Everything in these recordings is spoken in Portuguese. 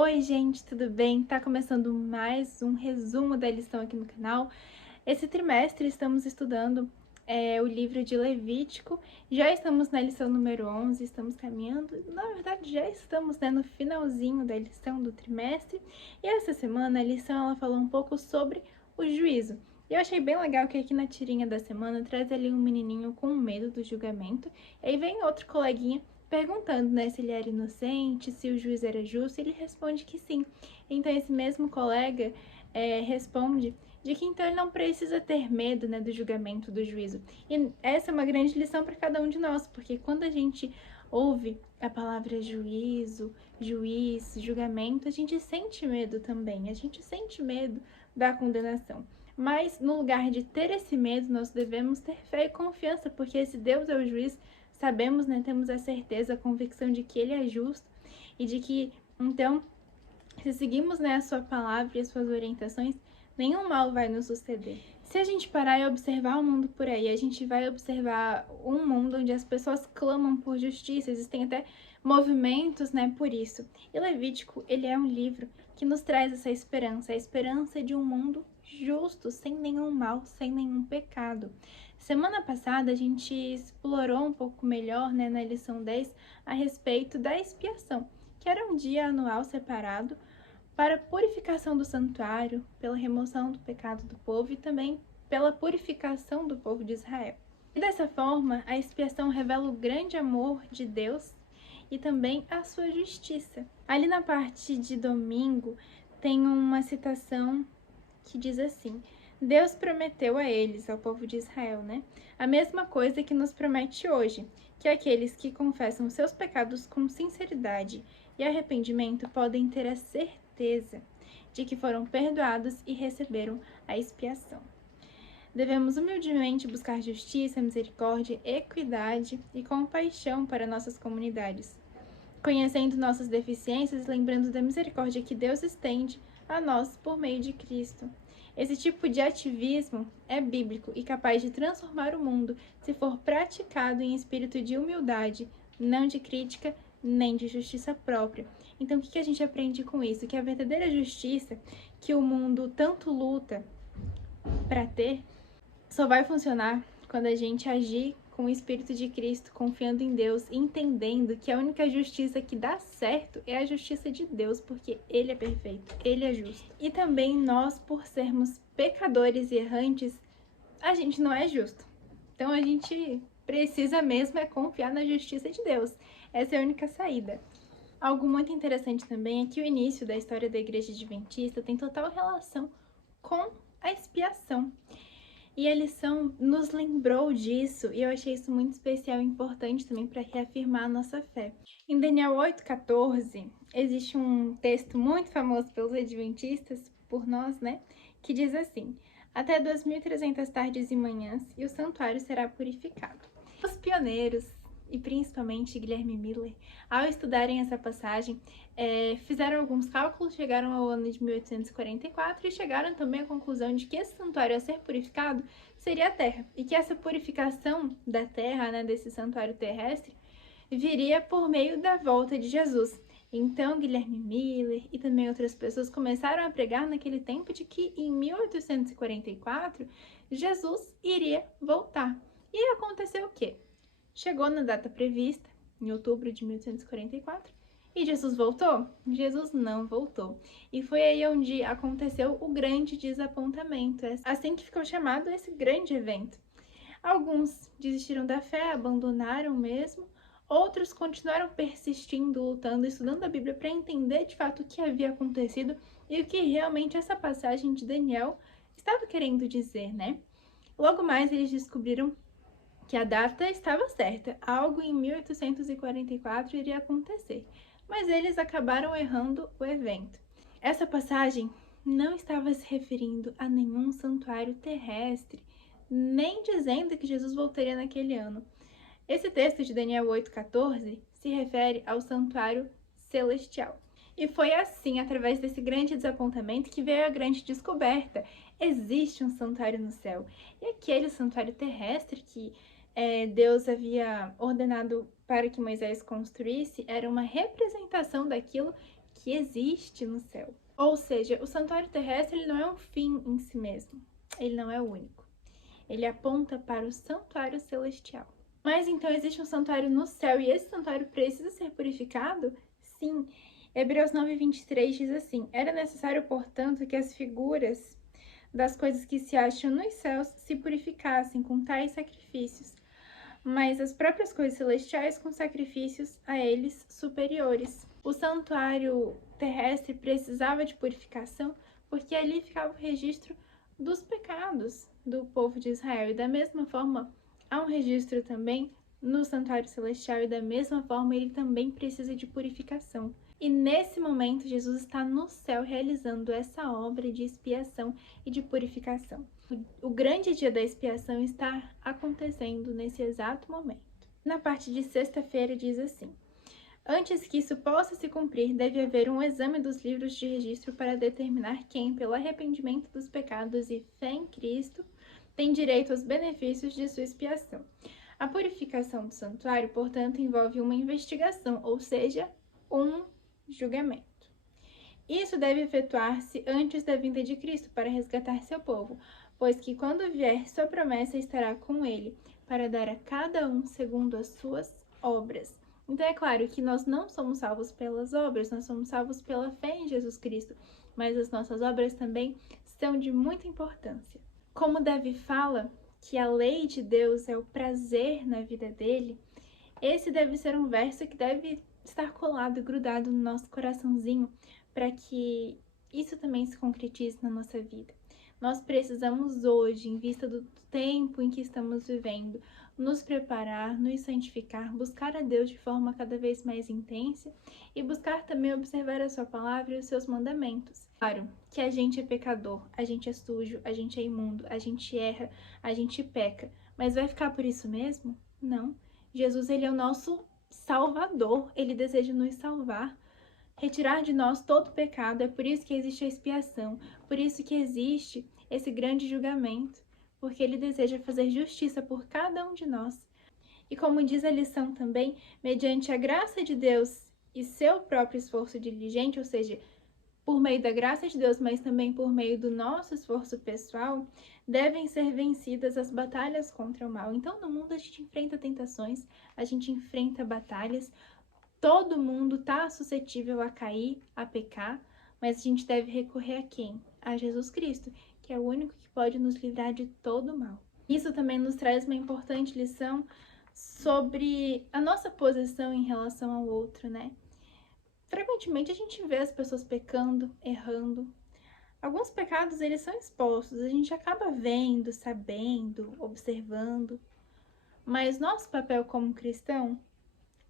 Oi, gente, tudo bem? Tá começando mais um resumo da lição aqui no canal. Esse trimestre estamos estudando o livro de Levítico. Já estamos na lição número 11, estamos caminhando. Na verdade, já estamos, no finalzinho da lição do trimestre. E essa semana a lição ela falou um pouco sobre o juízo. E eu achei bem legal que aqui na tirinha da semana traz ali um menininho com medo do julgamento. E aí vem outro coleguinha perguntando, se ele era inocente, se o juiz era justo, e ele responde que sim. Então esse mesmo colega responde de que então ele não precisa ter medo, do julgamento, do juízo. E essa é uma grande lição para cada um de nós, porque quando a gente ouve a palavra juízo, juiz, julgamento, a gente sente medo também, a gente sente medo da condenação. Mas no lugar de ter esse medo, nós devemos ter fé e confiança, porque esse Deus é o juiz. Sabemos, temos a certeza, a convicção de que ele é justo e de que, então, se seguimos, a sua palavra e as suas orientações, nenhum mal vai nos suceder. Se a gente parar e observar o mundo por aí, a gente vai observar um mundo onde as pessoas clamam por justiça, existem até movimentos, por isso. E Levítico, ele é um livro que nos traz essa esperança, a esperança de um mundo justo, sem nenhum mal, sem nenhum pecado. Semana passada a gente explorou um pouco melhor, na lição 10, a respeito da expiação, que era um dia anual separado para a purificação do santuário, pela remoção do pecado do povo e também pela purificação do povo de Israel. E dessa forma, a expiação revela o grande amor de Deus e também a sua justiça. Ali na parte de domingo tem uma citação que diz assim: Deus prometeu a eles, ao povo de Israel, a mesma coisa que nos promete hoje, que aqueles que confessam seus pecados com sinceridade e arrependimento podem ter a certeza de que foram perdoados e receberam a expiação. Devemos humildemente buscar justiça, misericórdia, equidade e compaixão para nossas comunidades, conhecendo nossas deficiências e lembrando da misericórdia que Deus estende a nós por meio de Cristo. Esse tipo de ativismo é bíblico e capaz de transformar o mundo se for praticado em espírito de humildade, não de crítica nem de justiça própria. Então, o que a gente aprende com isso? Que a verdadeira justiça que o mundo tanto luta para ter só vai funcionar quando a gente agir com o Espírito de Cristo, confiando em Deus, entendendo que a única justiça que dá certo é a justiça de Deus, porque Ele é perfeito, Ele é justo. E também nós, por sermos pecadores e errantes, a gente não é justo. Então a gente precisa mesmo confiar na justiça de Deus. Essa é a única saída. Algo muito interessante também é que o início da história da Igreja Adventista tem total relação com a expiação. E a lição nos lembrou disso, e eu achei isso muito especial e importante também para reafirmar a nossa fé. Em Daniel 8,14, existe um texto muito famoso pelos adventistas, por nós, que diz assim: até 2.300 tardes e manhãs, e o santuário será purificado. Os pioneiros, e principalmente Guilherme Miller, ao estudarem essa passagem, fizeram alguns cálculos, chegaram ao ano de 1844 e chegaram também à conclusão de que esse santuário a ser purificado seria a terra, e que essa purificação da terra, desse santuário terrestre, viria por meio da volta de Jesus. Então, Guilherme Miller e também outras pessoas começaram a pregar naquele tempo de que em 1844 Jesus iria voltar. E aconteceu o quê? Chegou na data prevista, em outubro de 1844, e Jesus voltou? Jesus não voltou. E foi aí onde aconteceu o grande desapontamento, assim que ficou chamado esse grande evento. Alguns desistiram da fé, abandonaram mesmo, outros continuaram persistindo, lutando, estudando a Bíblia para entender de fato o que havia acontecido e o que realmente essa passagem de Daniel estava querendo dizer, Logo mais eles descobriram que a data estava certa, algo em 1844 iria acontecer, mas eles acabaram errando o evento. Essa passagem não estava se referindo a nenhum santuário terrestre, nem dizendo que Jesus voltaria naquele ano. Esse texto de Daniel 8,14 se refere ao santuário celestial. E foi assim, através desse grande desapontamento, que veio a grande descoberta. Existe um santuário no céu. E aquele santuário terrestre que Deus havia ordenado para que Moisés construísse era uma representação daquilo que existe no céu. Ou seja, o santuário terrestre ele não é um fim em si mesmo, ele não é o único. Ele aponta para o santuário celestial. Mas então existe um santuário no céu e esse santuário precisa ser purificado? Sim. Hebreus 9:23 diz assim: era necessário, portanto, que as figuras das coisas que se acham nos céus se purificassem com tais sacrifícios, mas as próprias coisas celestiais com sacrifícios a eles superiores. O santuário terrestre precisava de purificação porque ali ficava o registro dos pecados do povo de Israel. E da mesma forma, há um registro também no santuário celestial e da mesma forma ele também precisa de purificação. E nesse momento, Jesus está no céu realizando essa obra de expiação e de purificação. O grande dia da expiação está acontecendo nesse exato momento. Na parte de sexta-feira diz assim: antes que isso possa se cumprir, deve haver um exame dos livros de registro para determinar quem, pelo arrependimento dos pecados e fé em Cristo, tem direito aos benefícios de sua expiação. A purificação do santuário, portanto, envolve uma investigação, ou seja, um julgamento. Isso deve efetuar-se antes da vinda de Cristo para resgatar seu povo, pois que quando vier, sua promessa estará com ele, para dar a cada um segundo as suas obras. Então é claro que nós não somos salvos pelas obras, nós somos salvos pela fé em Jesus Cristo, mas as nossas obras também são de muita importância. Como Davi fala que a lei de Deus é o prazer na vida dele, esse deve ser um verso que deve estar colado e grudado no nosso coraçãozinho para que isso também se concretize na nossa vida. Nós precisamos hoje, em vista do tempo em que estamos vivendo, nos preparar, nos santificar, buscar a Deus de forma cada vez mais intensa e buscar também observar a sua palavra e os seus mandamentos. Claro que a gente é pecador, a gente é sujo, a gente é imundo, a gente erra, a gente peca, mas vai ficar por isso mesmo? Não. Jesus, ele é o nosso Salvador, ele deseja nos salvar, retirar de nós todo pecado. É por isso que existe a expiação, por isso que existe esse grande julgamento, porque ele deseja fazer justiça por cada um de nós. E como diz a lição também, mediante a graça de Deus e seu próprio esforço diligente, ou seja, por meio da graça de Deus, mas também por meio do nosso esforço pessoal, devem ser vencidas as batalhas contra o mal. Então, no mundo a gente enfrenta tentações, a gente enfrenta batalhas, todo mundo está suscetível a cair, a pecar, mas a gente deve recorrer a quem? A Jesus Cristo, que é o único que pode nos livrar de todo o mal. Isso também nos traz uma importante lição sobre a nossa posição em relação ao outro, né? Frequentemente a gente vê as pessoas pecando, errando. Alguns pecados, eles são expostos, a gente acaba vendo, sabendo, observando. Mas nosso papel como cristão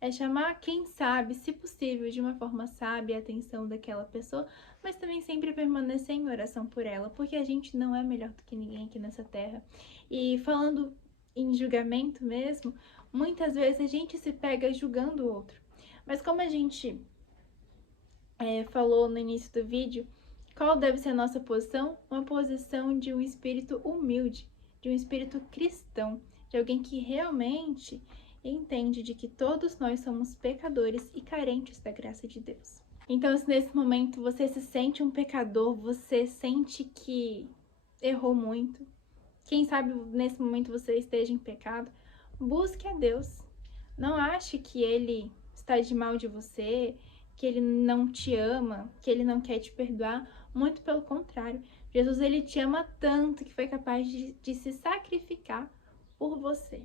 é chamar quem sabe, se possível, de uma forma sábia, a atenção daquela pessoa, mas também sempre permanecer em oração por ela, porque a gente não é melhor do que ninguém aqui nessa terra. E falando em julgamento mesmo, muitas vezes a gente se pega julgando o outro. Mas como a gente falou no início do vídeo, qual deve ser a nossa posição? Uma posição de um espírito humilde, de um espírito cristão, de alguém que realmente entende de que todos nós somos pecadores e carentes da graça de Deus. Então, se nesse momento você se sente um pecador, você sente que errou muito, quem sabe nesse momento você esteja em pecado, busque a Deus. Não ache que Ele está de mal de você, que Ele não te ama, que Ele não quer te perdoar. Muito pelo contrário. Jesus, Ele te ama tanto que foi capaz de se sacrificar por você.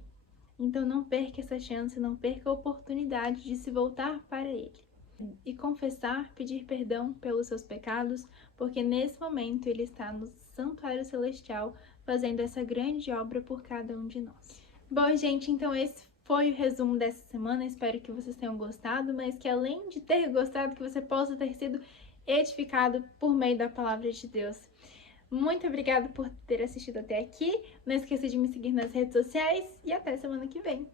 Então não perca essa chance, não perca a oportunidade de se voltar para Ele e confessar, pedir perdão pelos seus pecados, porque nesse momento Ele está no santuário celestial fazendo essa grande obra por cada um de nós. Bom, gente, então esse foi o resumo dessa semana. Espero que vocês tenham gostado, mas que além de ter gostado, que você possa ter sido edificado por meio da palavra de Deus. Muito obrigada por ter assistido até aqui. Não esqueça de me seguir nas redes sociais e até semana que vem.